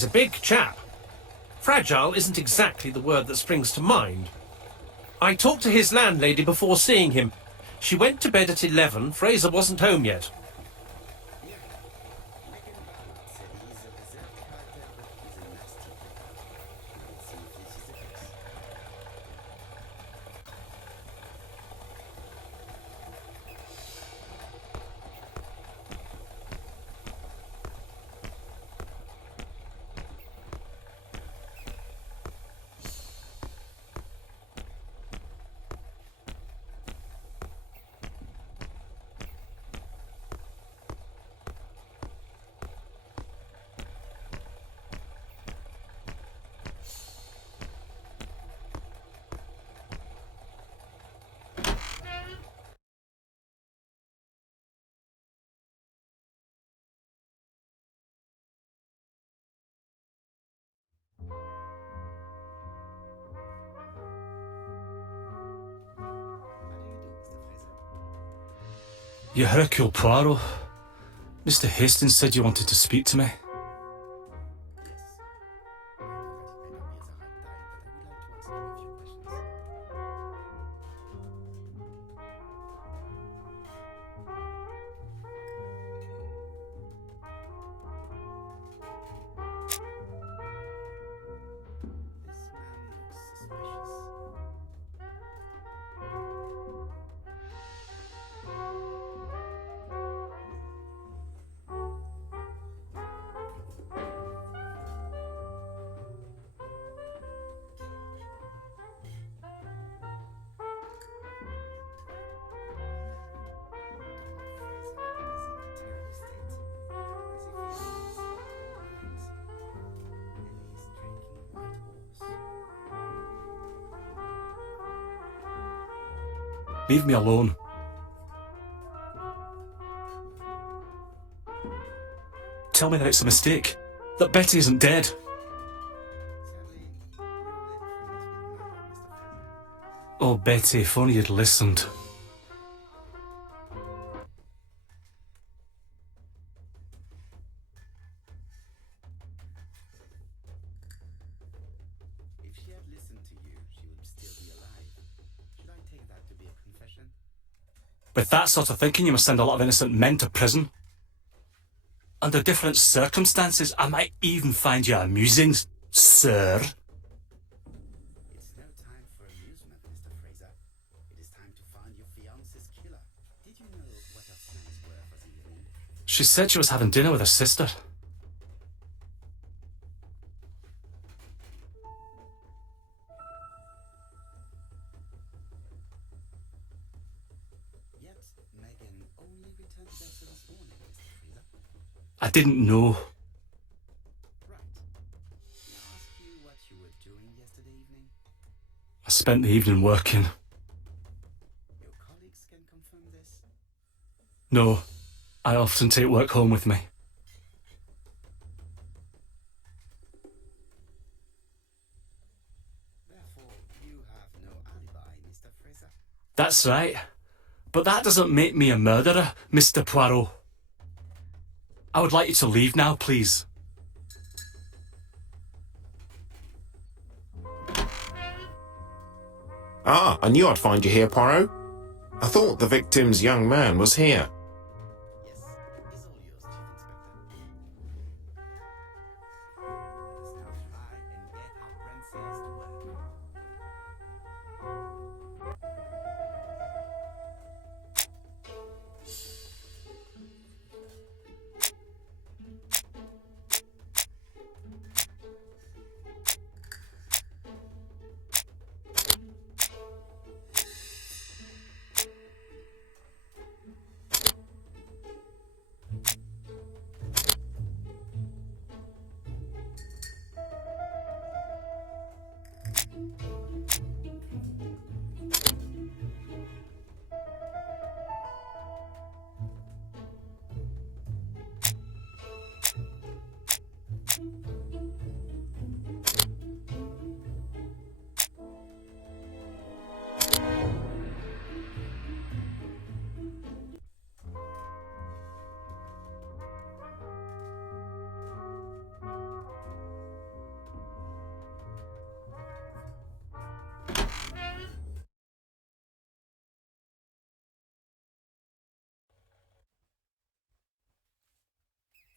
He's a big chap. Fragile isn't exactly the word that springs to mind. I talked to his landlady before seeing him. She went to bed at 11. Fraser wasn't home yet. You're Hercule Poirot. Mr. Hastings said you wanted to speak to me. Leave me alone. Tell me that it's a mistake. That Betty isn't dead. Oh, Betty, if only you'd listened. If she had listened to you, she would still be alive. Should I take that to be a confession? With that sort of thinking, you must send a lot of innocent men to prison. Under different circumstances, I might even find you amusing, sir. It's no time for amusement, Mr. Fraser. It is time to find your fiance's killer. Did you know what her plans were for the evening? She said she was having dinner with her sister. Yet, Megan only returned better this morning, Mr. Fraser. I didn't know. Right. May I ask you what you were doing yesterday evening? I spent the evening working. Your colleagues can confirm this. No, I often take work home with me. Therefore, you have no alibi, Mr. Fraser. That's right. But that doesn't make me a murderer, Mr. Poirot. I would like you to leave now, please. Ah, I knew I'd find you here, Poirot. I thought the victim's young man was here. Yes, is all yours, Chief Inspector. Let us now try and get our brain cells to work.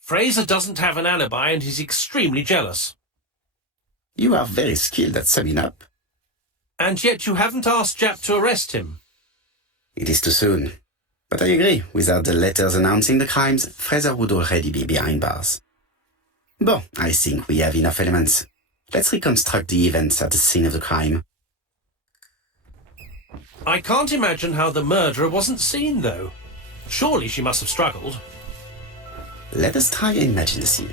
Fraser doesn't have an alibi and he's extremely jealous. You are very skilled at summing up. And yet you haven't asked Japp to arrest him. It is too soon. But I agree, without the letters announcing the crimes, Fraser would already be behind bars. Bon, I think we have enough elements. Let's reconstruct the events at the scene of the crime. I can't imagine how the murderer wasn't seen, though. Surely she must have struggled. Let us try and imagine the scene.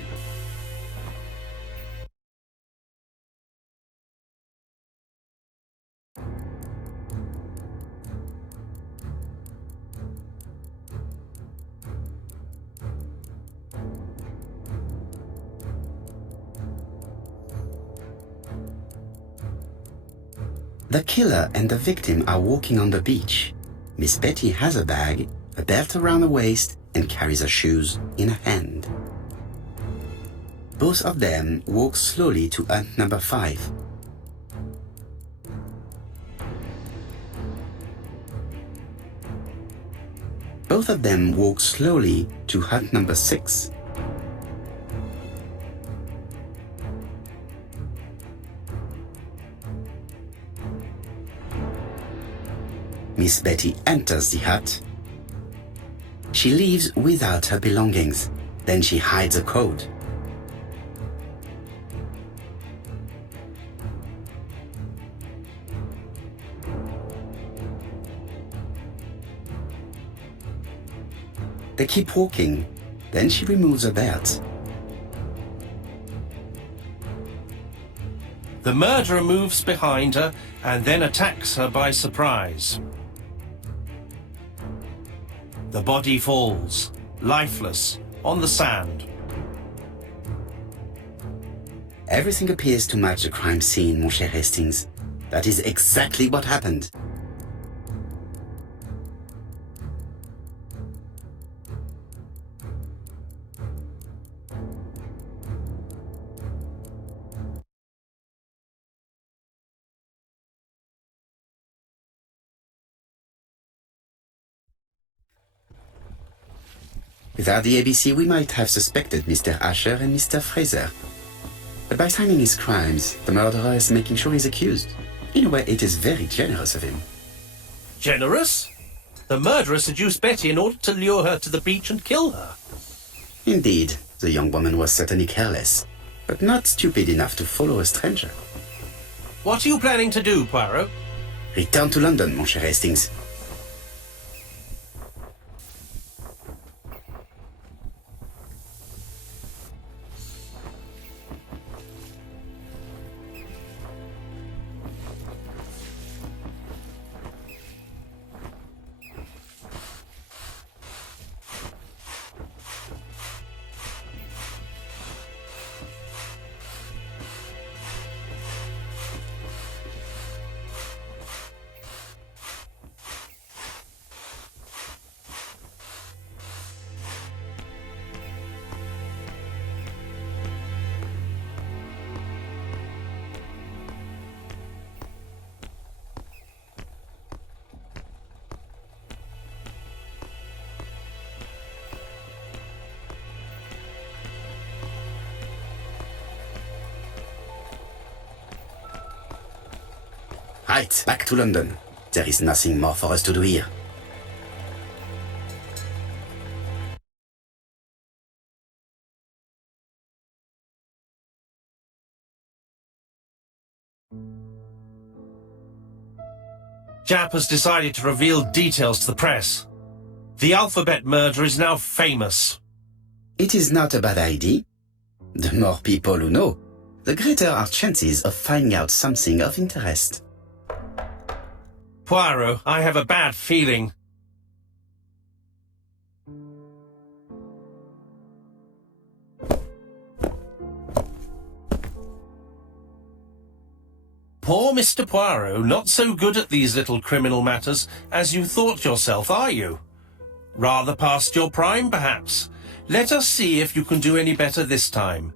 The killer and the victim are walking on the beach. Miss Betty has a bag a belt around her waist, and carries her shoes in her hand. Both of them walk slowly to hut number 5. Both of them walk slowly to hut number 6. Miss Betty enters the hut. She leaves without her belongings. Then she hides a coat. They keep walking. Then she removes her belt. The murderer moves behind her and then attacks her by surprise. The body falls, lifeless, on the sand. Everything appears to match the crime scene, mon cher Hastings. That is exactly what happened. Without the ABC, we might have suspected Mr. Asher and Mr. Fraser. But by timing his crimes, the murderer is making sure he's accused. In a way, it is very generous of him. Generous? The murderer seduced Betty in order to lure her to the beach and kill her. Indeed, the young woman was certainly careless, but not stupid enough to follow a stranger. What are you planning to do, Poirot? Return to London, mon cher Hastings. Right, back to London. There is nothing more for us to do here. Japp has decided to reveal details to the press. The alphabet murder is now famous. It is not a bad idea. The more people who know, the greater our chances of finding out something of interest. Poirot, I have a bad feeling. Poor Mr. Poirot, not so good at these little criminal matters as you thought yourself, are you? Rather past your prime, perhaps. Let us see if you can do any better this time.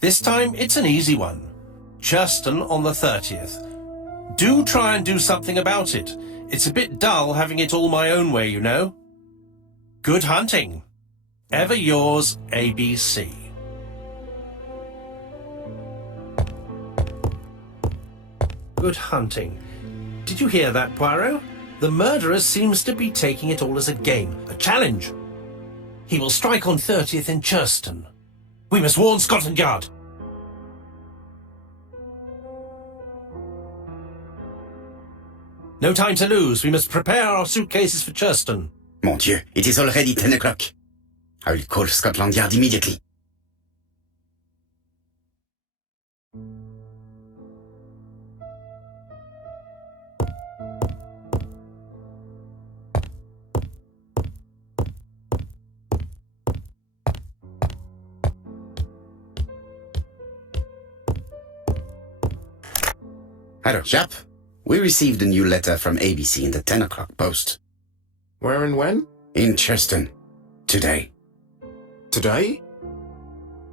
This time, it's an easy one. Churston on the 30th. Do try and do something about it. It's a bit dull having it all my own way, you know. Good hunting. Ever yours, ABC. Good hunting. Did you hear that, Poirot? The murderer seems to be taking it all as a game, a challenge. He will strike on 30th in Churston. We must warn Scotland Yard. No time to lose. We must prepare our suitcases for Churston. Mon Dieu, it is already 10 o'clock. I will call Scotland Yard immediately. Hello, Japp. We received a new letter from ABC in the 10 o'clock post. Where and when? In Cheston. Today. Today?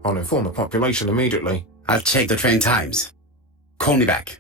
I'll inform the population immediately. I'll check the train times. Call me back.